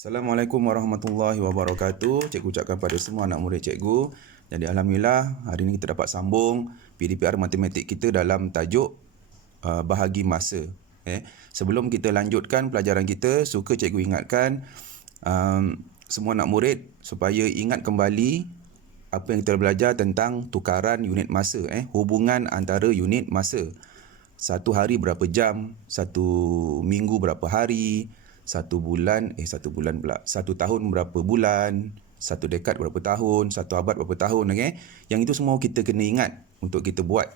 Assalamualaikum warahmatullahi wabarakatuh. Cikgu ucapkan pada semua anak murid cikgu. Jadi alhamdulillah hari ini kita dapat sambung PDPR matematik kita dalam tajuk bahagi masa. Sebelum kita lanjutkan pelajaran kita, suka cikgu ingatkan semua anak murid supaya ingat kembali apa yang kita belajar tentang tukaran unit masa, hubungan antara unit masa. Satu hari berapa jam, satu minggu berapa hari, satu tahun berapa bulan, satu dekad berapa tahun, satu abad berapa tahun, Yang itu semua kita kena ingat untuk kita buat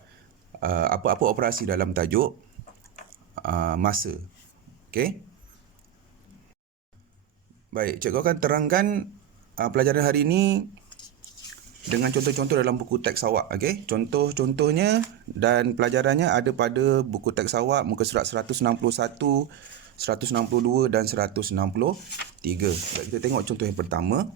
apa-apa operasi dalam tajuk masa. Baik, cikgu akan terangkan pelajaran hari ini dengan contoh-contoh dalam buku teks awak. Contoh-contohnya dan pelajarannya ada pada buku teks awak muka surat 161, 162 dan 163. Baik, kita tengok contoh yang pertama.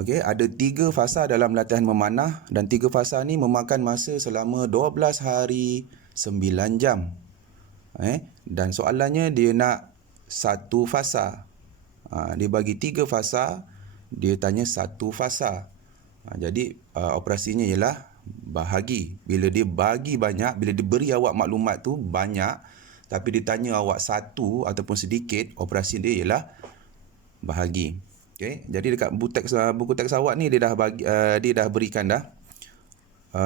Ada 3 fasa dalam latihan memanah dan 3 fasa ni memakan masa selama 12 hari 9 jam. Dan soalannya dia nak satu fasa. Dia bagi 3 fasa, dia tanya satu fasa. Jadi operasinya ialah bahagi. Bila dia bagi banyak, bila dia beri awak maklumat tu banyak, tapi dia tanya awak satu ataupun sedikit, operasi dia ialah bahagi. Jadi dekat buku teks awak ni dia dah berikan dah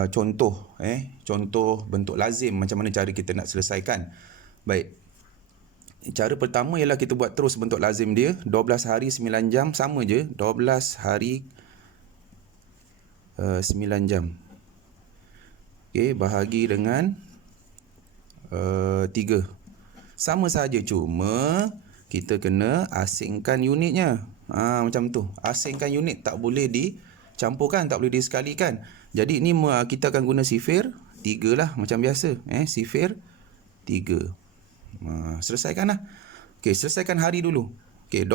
contoh contoh bentuk lazim macam mana cara kita nak selesaikan. Baik. Cara pertama ialah kita buat terus bentuk lazim dia. 12 hari 9 jam sama je. 12 hari 9 jam. Bahagi dengan 3. Sama saja, cuma kita kena asingkan unitnya. Macam tu. Asingkan unit, tak boleh dicampurkan, tak boleh disekalikan. Jadi ni kita akan guna sifir 3 lah macam biasa. Sifir 3. Selesaikanlah. Selesaikan hari dulu. 12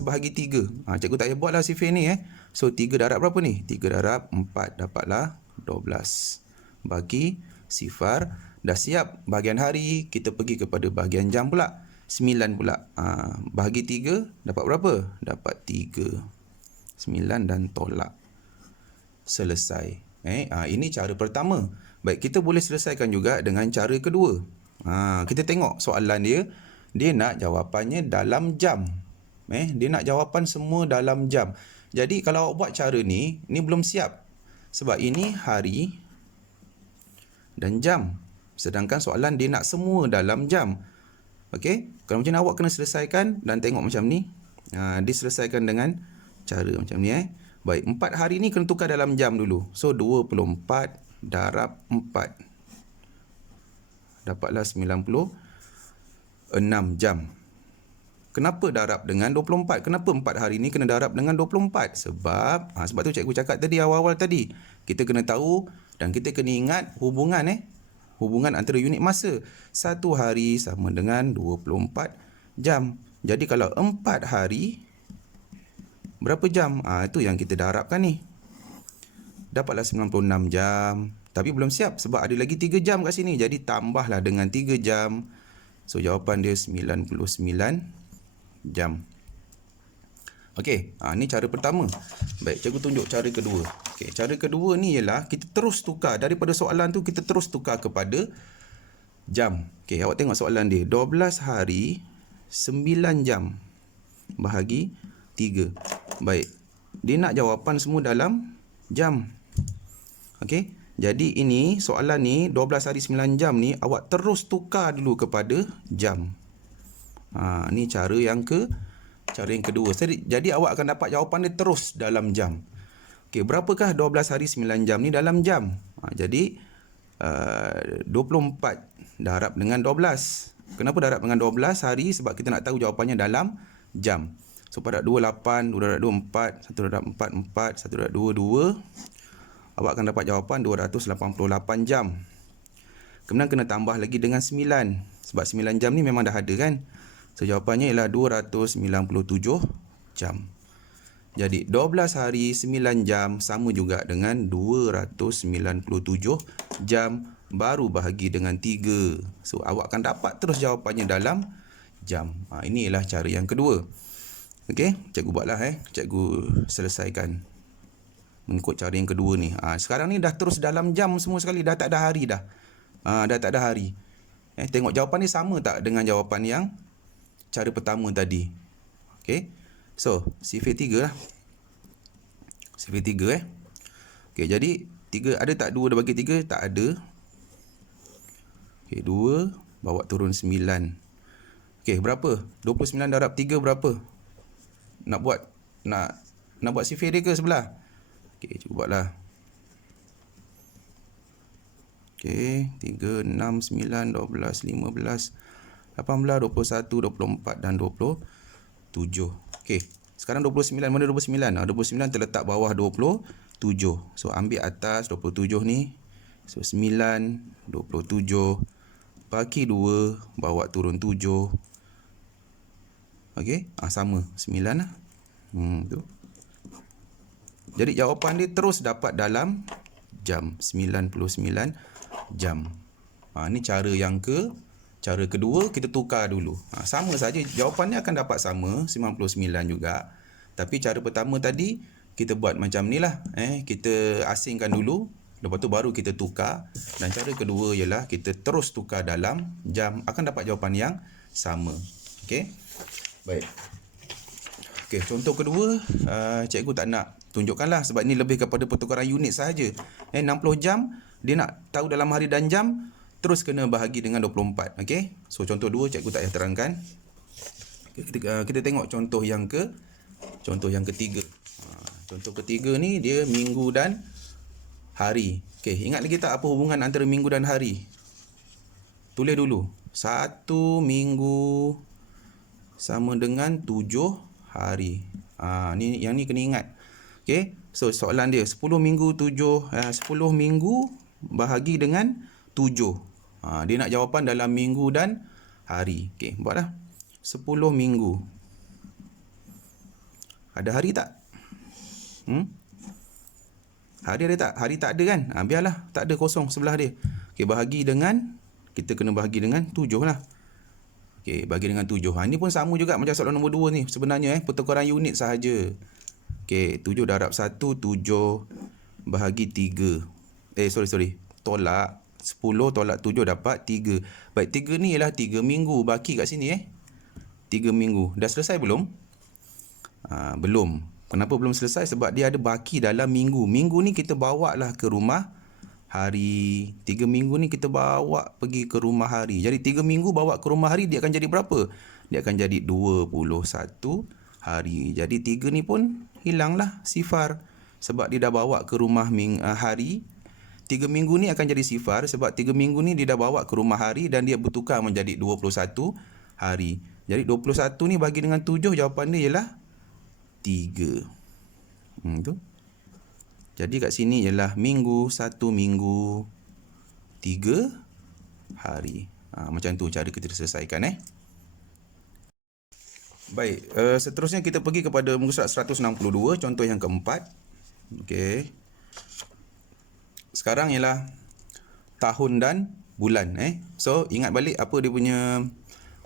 bahagi 3. Cikgu tak payah buatlah sifir ni. So 3 darab berapa ni? 3 darab 4, dapatlah 12. Bagi sifar. Dah siap bahagian hari, kita pergi kepada bahagian jam pula. 9 pula. Bahagi 3 dapat berapa? Dapat 3. 9 dan tolak. Selesai. Ini cara pertama. Baik, kita boleh selesaikan juga dengan cara kedua. Kita tengok soalan dia. Dia nak jawapannya dalam jam. Dia nak jawapan semua dalam jam. Jadi kalau awak buat cara ni belum siap. Sebab ini hari dan jam. Sedangkan soalan dia nak semua dalam jam. Kalau macam ni awak kena selesaikan dan tengok macam ni. Diselesaikan dengan cara macam ni. Baik, 4 hari ni kena tukar dalam jam dulu. So 24 darab 4. Dapatlah 96 jam. Kenapa darab dengan 24? Kenapa 4 hari ni kena darab dengan 24? Sebab tu cikgu cakap tadi awal-awal tadi. Kita kena tahu dan kita kena ingat hubungan hubungan antara unit masa. 1 hari sama dengan 24 jam. Jadi kalau 4 hari berapa jam? Itu yang kita darabkan ni. Dapatlah 96 jam. Tapi belum siap sebab ada lagi 3 jam kat sini. Jadi tambahlah dengan 3 jam. So jawapan dia 99 jam. Ni cara pertama. Baik, cikgu tunjuk cara kedua. Cara kedua ni ialah kita terus tukar. Daripada soalan tu kita terus tukar kepada jam. Awak tengok soalan dia. 12 hari 9 jam bahagi 3. Baik. Dia nak jawapan semua dalam jam. Jadi ini soalan ni 12 hari 9 jam ni awak terus tukar dulu kepada jam. Ni cara yang kedua. Jadi awak akan dapat jawapan dia terus dalam jam. Berapakah 12 hari 9 jam ni dalam jam? Jadi 24 darab dengan 12. Kenapa darab dengan 12 hari? Sebab kita nak tahu jawapannya dalam jam. So pada 28, 2 darab 2 4, 1 darab 4 4, 1 darab 2 2. Awak akan dapat jawapan 288 jam. Kemudian kena tambah lagi dengan 9. Sebab 9 jam ni memang dah ada kan. So jawapannya ialah 297 jam. Jadi 12 hari 9 jam sama juga dengan 297 jam baru bahagi dengan 3. So awak akan dapat terus jawapannya dalam jam. Ini ialah cara yang kedua. Okey, cikgu buatlah cikgu selesaikan mengikut cara yang kedua ni. Sekarang ni dah terus dalam jam semua sekali, dah tak ada hari dah. Dah tak ada hari. Tengok jawapan ni sama tak dengan jawapan yang cara pertama tadi. Okey. So, sifir 3 lah. Sifir 3 Okey, jadi 3 ada tak 2 dah bagi 3? Tak ada. Okey, 2 bawa turun 9. Okey, berapa? 29 darab 3 berapa? Nak buat sifir dia ke sebelah? Okey, cuba buatlah. Okey, 3, 6, 9, 12, 15, 18, 21, 24 dan 27. Okey, sekarang 29. Mana 29? 29 terletak bawah 27. So, ambil atas 27 ni. So, 9, 27. Bagi 2, bawa turun 7. Okey, sama. 9 lah. Tu. Jadi, jawapan dia terus dapat dalam jam. 99 jam. Ni cara yang cara kedua, kita tukar dulu. Sama saja, jawapannya akan dapat sama, 99 juga. Tapi cara pertama tadi, kita buat macam ni lah. Kita asingkan dulu, lepas tu baru kita tukar. Dan cara kedua ialah kita terus tukar dalam jam, akan dapat jawapan yang sama. Okey. Baik. Okey, contoh kedua, cikgu tak nak tunjukkan lah sebab ni lebih kepada pertukaran unit sahaja. 60 jam, dia nak tahu dalam hari dan jam, terus kena bahagi dengan 24. Okey. So, contoh 2 cikgu tak payah terangkan. Kita tengok contoh yang ketiga. Contoh ketiga ni dia minggu dan hari. Okey, ingat lagi tak apa hubungan antara minggu dan hari? Tulis dulu. 1 minggu sama dengan 7 hari. Yang ni kena ingat. Okey. So, soalan dia 10 minggu bahagi dengan 7. Dia nak jawapan dalam minggu dan hari. Okey, buatlah. 10 minggu. Ada hari tak? Hari ada tak? Hari tak ada kan? Biarlah, tak ada, kosong sebelah dia. Okey, kita kena bahagi dengan 7 lah. Okey, bagi dengan 7. Ini pun sama juga macam soalan nombor 2 ni. Sebenarnya pertukaran unit sahaja. Okey, 7 darab 1, 7 bahagi 3. Tolak. 10 tolak 7 dapat 3. Baik, 3 ni ialah 3 minggu. Baki kat sini 3 minggu. Dah selesai belum? Belum. Kenapa belum selesai? Sebab dia ada baki dalam minggu. Minggu ni kita bawa lah ke rumah hari. 3 minggu ni kita bawa pergi ke rumah hari. Jadi 3 minggu bawa ke rumah hari, dia akan jadi berapa? Dia akan jadi 21 hari. Jadi 3 ni pun hilanglah sifar. Sebab dia dah bawa ke rumah hari. 3 minggu ni akan jadi sifar sebab 3 minggu ni dia dah bawa ke rumah hari dan dia bertukar menjadi 21 hari. Jadi 21 ni bagi dengan 7, jawapan dia ialah 3. Tu. Jadi kat sini ialah minggu, 1 minggu, 3 hari. Macam tu cara kita selesaikan. Baik, seterusnya kita pergi kepada muka surat 162, contoh yang keempat. Okey. Sekarang ialah tahun dan bulan. So, ingat balik apa dia punya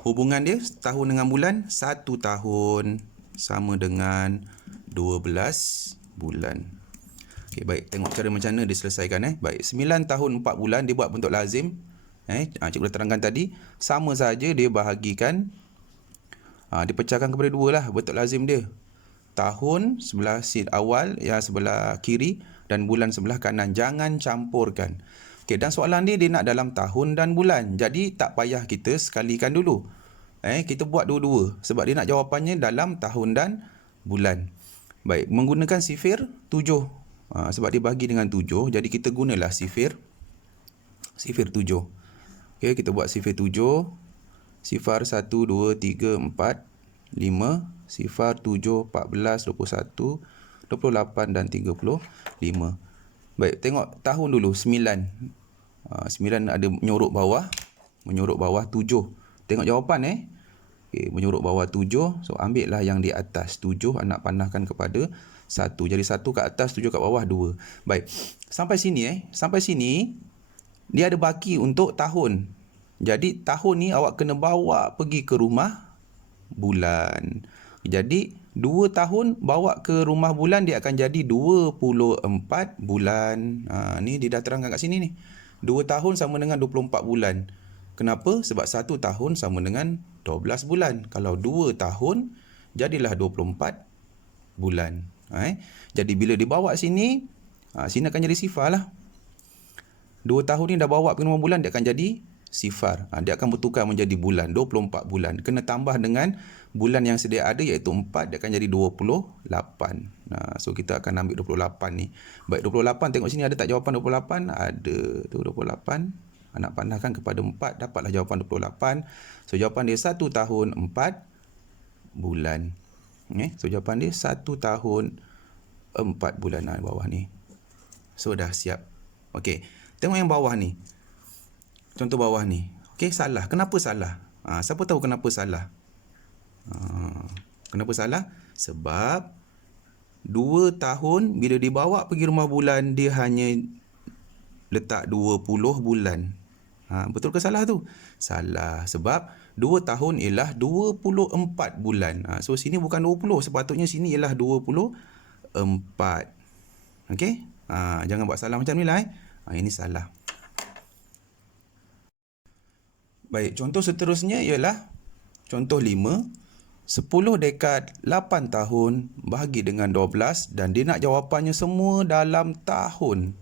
hubungan dia, tahun dengan bulan. 1 tahun sama dengan 12 bulan. Okey, baik. Tengok cara macam mana dia selesaikan. Baik, 9 tahun 4 bulan dia buat bentuk lazim. Cikgu dah terangkan tadi. Sama saja dia bahagikan. Dipecahkan kepada 2 lah bentuk lazim dia. Tahun sebelah awal, yang sebelah kiri, dan bulan sebelah kanan. Jangan campurkan. Okey, dan soalan dia nak dalam tahun dan bulan. Jadi tak payah kita sekalikan dulu. Kita buat dua-dua sebab dia nak jawapannya dalam tahun dan bulan. Baik, menggunakan sifir 7. Sebab dia bagi dengan 7, jadi kita gunalah sifir 7. Okey, kita buat sifir 7. Sifar 1, 2, 3, 4, 5. Sifar 7, 14, 21, 28 dan 35. Baik, tengok tahun dulu, 9. 9 ada menyorok bawah 7. Tengok jawapan Okey, menyorok bawah 7. So, ambil lah yang di atas 7, nak panahkan kepada 1. Jadi 1 kat atas, 7 kat bawah 2. Baik, sampai sini dia ada baki untuk tahun. Jadi tahun ni awak kena bawa pergi ke rumah bulan. Jadi 2 tahun bawa ke rumah bulan dia akan jadi 24 bulan. Ni dia dah terangkan kat sini ni. 2 tahun sama dengan 24 bulan. Kenapa? Sebab 1 tahun sama dengan 12 bulan. Kalau 2 tahun jadilah 24 bulan. Jadi bila dibawa sini, sini akan jadi sifar lah. 2 tahun ni dah bawa ke rumah bulan, dia akan jadi sifar. Dia akan bertukar menjadi bulan, 24 bulan. Kena tambah dengan bulan yang sedia ada iaitu 4, dia akan jadi 28. So kita akan ambil 28 ni. Baik, 28 tengok sini ada tak jawapan 28? Ada tu 28. Nak pandahkan kepada 4, dapatlah jawapan 28. So jawapan dia 1 tahun 4 bulan. So jawapan dia 1 tahun 4 bulan bawah ni. So dah siap. Okey, tengok yang bawah ni. Contoh bawah ni. Okey, salah. Kenapa salah? Siapa tahu kenapa salah? Kenapa salah? Sebab 2 tahun bila dibawa pergi rumah bulan, dia hanya letak 20 bulan. Betul ke salah tu? Salah. Sebab 2 tahun ialah 24 bulan. So sini bukan 20. Sepatutnya sini ialah 24. Okey? Jangan buat salah macam ni lah. Ini salah. Baik, contoh seterusnya ialah contoh 5. 10 dekad 8 tahun bahagi dengan 12 dan dia nak jawapannya semua dalam tahun.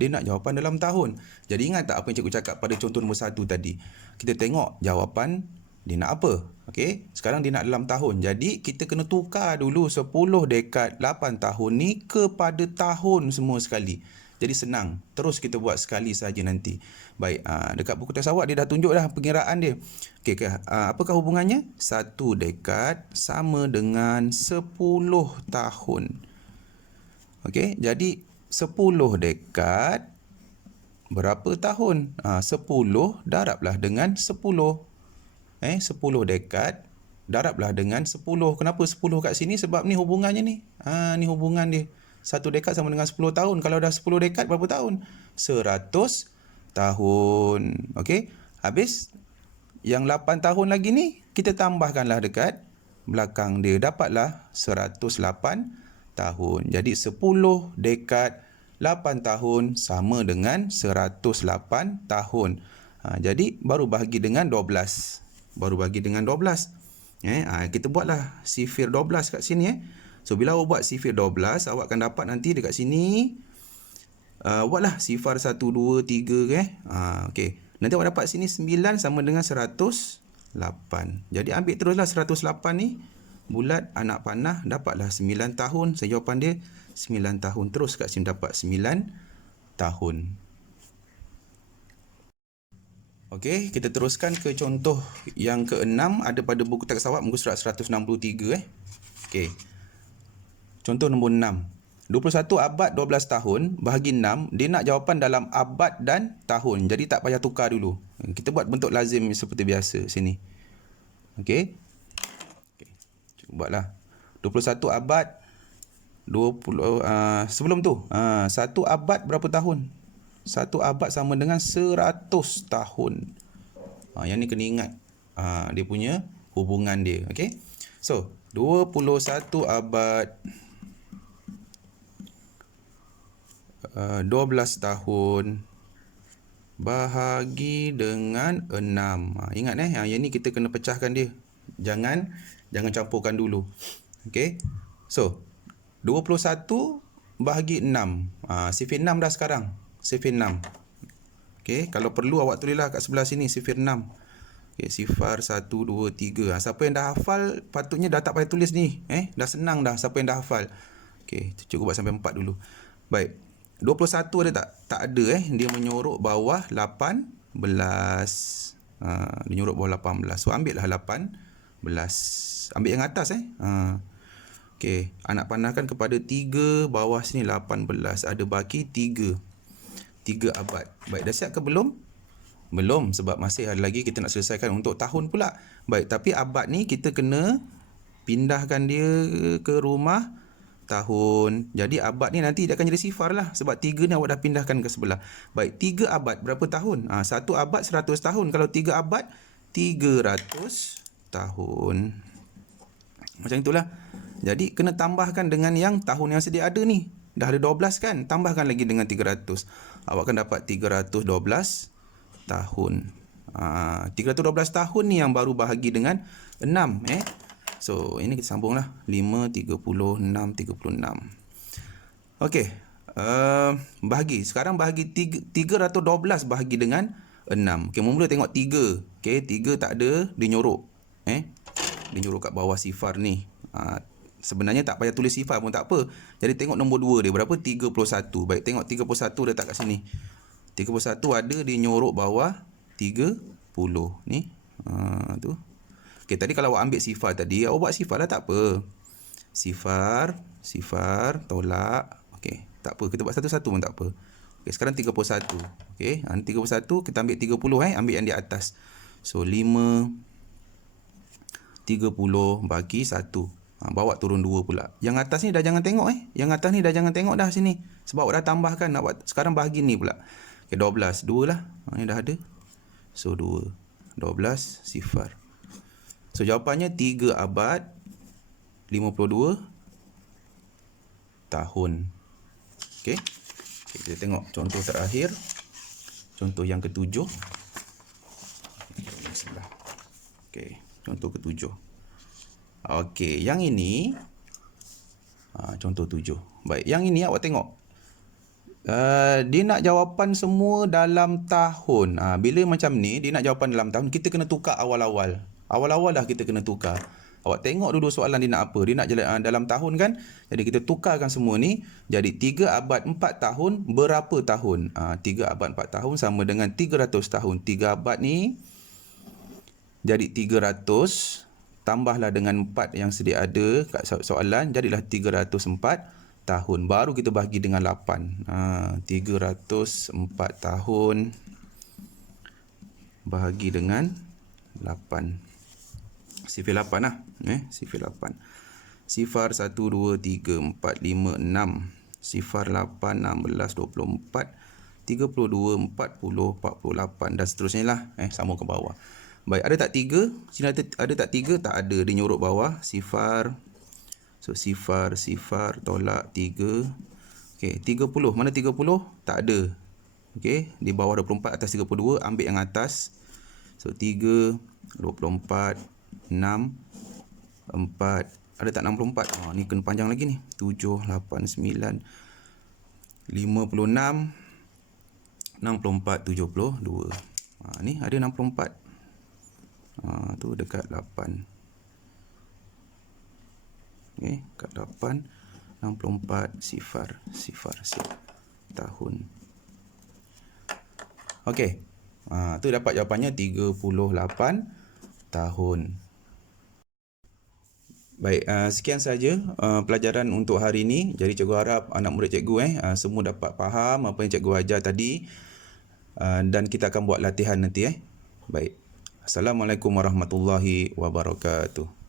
Dia nak jawapan dalam tahun. Jadi ingat tak apa yang cikgu cakap pada contoh nombor 1 tadi? Kita tengok jawapan dia nak apa. Okey, sekarang dia nak dalam tahun. Jadi kita kena tukar dulu 10 dekad 8 tahun ni kepada tahun semua sekali. Jadi senang. Terus kita buat sekali saja nanti. Baik, dekat buku teks awak dia dah tunjuk dah pengiraan dia. Okey, apakah hubungannya? 1 dekad sama dengan 10 tahun. Okey, jadi 10 dekad berapa tahun? 10 darablah dengan 10. 10 dekad darablah dengan 10. Kenapa 10 kat sini? Sebab ni hubungannya ni. Ni hubungan dia. 1 dekad sama dengan 10 tahun. Kalau dah 10 dekad berapa tahun? 100 tahun. Okey. Habis yang 8 tahun lagi ni kita tambahkanlah dekat belakang dia. Dapatlah 108 tahun. Jadi 10 dekad 8 tahun sama dengan 108 tahun. Jadi baru bahagi dengan 12. Baru bahagi dengan 12. Kita buatlah sifir 12 kat sini. So bila awak buat sifir 12, awak akan dapat nanti dekat sini. Buatlah sifar 1, 2, 3. Okey. Nanti awak dapat sini 9 sama dengan 108. Jadi ambil teruslah 108 ni. Bulat anak panah, dapatlah 9 tahun. So jawapan dia 9 tahun. Terus kat sini dapat 9 tahun. Okey, kita teruskan ke contoh yang ke-6. Ada pada buku teks awak muka surat 163. Okey. Contoh nombor 6. 21 abad 12 tahun bahagi 6. Dia nak jawapan dalam abad dan tahun. Jadi tak payah tukar dulu. Kita buat bentuk lazim seperti biasa sini. Okey. Buatlah 21 abad 20 sebelum tu 1 abad berapa tahun? 1 abad sama dengan 100 tahun. Yang ni kena ingat dia punya hubungan dia. Okey. So 21 abad 12 tahun bahagi dengan 6. Ingat yang ni kita kena pecahkan dia. Jangan campurkan dulu. Okey. So 21 bahagi 6. Sifir 6 dah sekarang. Sifir 6. Okey, kalau perlu awak tulislah kat sebelah sini sifir 6. Okey, sifar 1 2 3. Siapa yang dah hafal patutnya dah tak payah tulis ni. Dah senang dah siapa yang dah hafal. Okey, cukup buat sampai 4 dulu. Baik. 21 ada tak? Tak ada Dia menyorok bawah 18. Dia nyorok bawah 18. So ambil lah 18. Ambil yang atas Okey, anak panahkan kepada 3 bawah sini 18. Ada baki 3 abad. Baik, dah siap ke belum? Belum, sebab masih ada lagi kita nak selesaikan untuk tahun pula. Baik, tapi abad ni kita kena pindahkan dia ke rumah tahun. Jadi abad ni nanti dia akan jadi sifar lah. Sebab 3 ni awak dah pindahkan ke sebelah. Baik, 3 abad berapa tahun? 1 abad 100 tahun. Kalau 3 abad 300 tahun. Macam itulah. Jadi kena tambahkan dengan yang tahun yang sedia ada ni. Dah ada 12 kan? Tambahkan lagi dengan 300. Awak akan dapat 312 tahun. 312 tahun ni yang baru bahagi dengan 6. So, ini kita sambung lah. 5, 36, 36. Okey. Bahagi. Sekarang bahagi 312 bahagi dengan 6. Okey, mula tengok 3. Okey, 3 tak ada, dia nyorok. Dia nyorok kat bawah sifar ni. Sebenarnya tak payah tulis sifar pun tak apa. Jadi tengok nombor 2 dia berapa? 31. Baik, tengok 31 letak kat sini. 31 ada dia nyorok bawah 30 ni. Tu. Okey, tadi kalau awak ambil sifar tadi, awak buat sifar lah tak apa. Sifar, tolak. Okey, tak apa. Kita buat satu-satu pun tak apa. Okey, sekarang 31. Okey, 31 kita ambil 30 ambil yang di atas. So 5 30 bagi 1. Bawa turun 2 pula. Yang atas ni dah jangan tengok Yang atas ni dah jangan tengok dah sini. Sebab awak dah tambahkan. Sekarang bahagi ni pula. Okay, 12. 2 lah. Ni dah ada. So 2. 12 sifar. So jawapannya 3 abad 52 tahun. Okay. Kita tengok contoh terakhir. Contoh yang ketujuh. Okay. Contoh ketujuh. Okey, yang ini contoh 7. Baik, yang ini awak tengok. Dia nak jawapan semua dalam tahun. Bila macam ni, dia nak jawapan dalam tahun, kita kena tukar awal-awal. Awal-awal dah kita kena tukar. Awak tengok dulu soalan dia nak apa. Dia nak dalam tahun kan? Jadi kita tukarkan semua ni. Jadi 3 abad 4 tahun berapa tahun? 3 abad 4 tahun sama dengan 300 tahun. 3 abad ni jadi 300. Tambahlah dengan 4 yang sedia ada kat soalan. Jadilah 304 tahun. Baru kita bahagi dengan 8. 304 tahun bahagi dengan 8. Sifar 8 lah. Sifar 8. Sifar 1, 2, 3, 4, 5, 6. Sifar 8, 16, 24, 32, 40, 48 dan seterusnya lah. Sambung ke bawah. Baik, ada tak 3? Sini ada tak 3? Tak ada. Dia nyorok bawah. Sifar. So, sifar, tolak 3. Okey, 30. Mana 30? Tak ada. Okey, di bawah 24, atas 32. Ambil yang atas. So, 3, 24, 6, 4. Ada tak 64? Ni kena panjang lagi ni. 7, 8, 9, 56, 64, 72. Ni ada 64. Tu dekat 8. Okey, kat 8 64 sifar tahun. Okey. Tu dapat jawapannya 38 tahun. Baik, sekian saja pelajaran untuk hari ini. Jadi cikgu harap anak murid cikgu semua dapat faham apa yang cikgu ajar tadi. Dan kita akan buat latihan nanti Baik. Assalamualaikum warahmatullahi wabarakatuh.